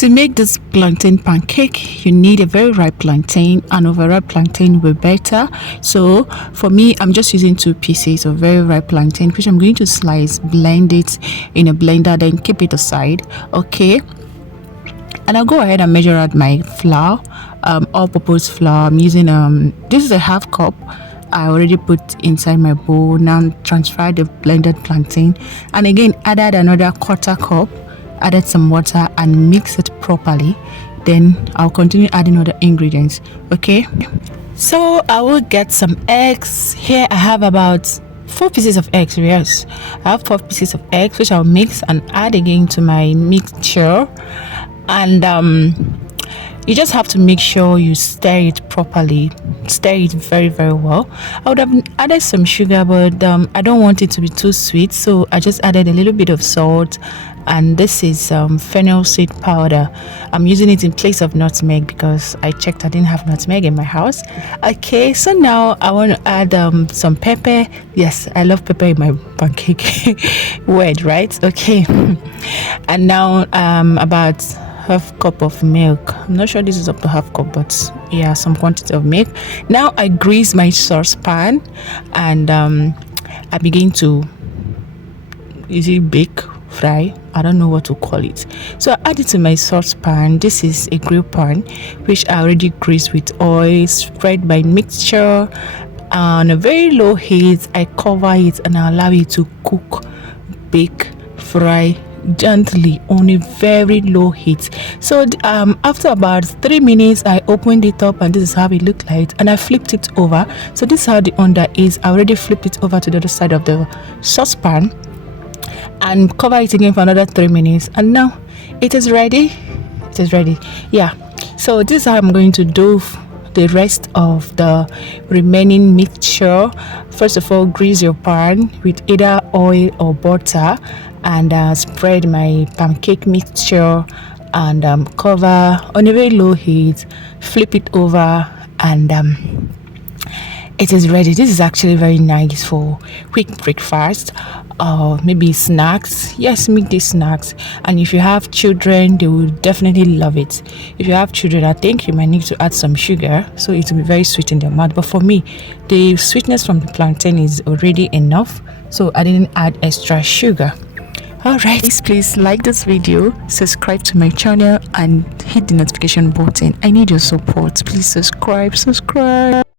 To make this plantain pancake, you need a very ripe plantain. An overripe plantain will be better. So for me, I'm just using 2 pieces of very ripe plantain, which I'm going to slice, blend it in a blender, then keep it aside. Okay. And I'll go ahead and measure out my flour, all-purpose flour. I'm using this is a half cup. I already put inside my bowl. Now transfer the blended plantain, and again added another quarter cup. Added some water and mix it properly. Then I'll continue adding other ingredients. Okay, so I will get some eggs. Here I have about 4 pieces of eggs. Yes, I have 4 pieces of eggs, which I'll mix and add again to my mixture. And you just have to make sure you stir it properly, stir it very well. I would have added some sugar, but I don't want it to be too sweet, so I just added a little bit of salt. And this is fennel seed powder. I'm using it in place of nutmeg because I checked I didn't have nutmeg in my house. Okay, so now I want to add some pepper. Yes, I love pepper in my pancake. Weird, right? Okay. And now about half cup of milk. I'm not sure this is up to half cup, but yeah, some quantity of milk. Now I grease my saucepan and I begin to bake, fry, I don't know what to call it. So I add it to my saucepan. This is a grill pan which I already greased with oil. Spread my mixture on a very low heat. I cover it and I allow it to cook, bake, fry gently on a very low heat. So after about 3 minutes I opened it up, and this is how it looked like, and I flipped it over. So this is how the under is. I already flipped it over to the other side of the saucepan and cover it again for another 3 minutes, and now it is ready. It is ready. Yeah, so this is how I'm going to do the rest of the remaining mixture. First of all, grease your pan with either oil or butter and spread my pancake mixture and cover on a very low heat. Flip it over and it is ready. This is actually very nice for quick breakfast or maybe snacks. Yes, make these snacks. And if you have children, they will definitely love it. If you have children, I think you might need to add some sugar so it will be very sweet in their mouth. But for me, the sweetness from the plantain is already enough, so I didn't add extra sugar. Alright, please like this video, subscribe to my channel and hit the notification button. I need your support. Please subscribe.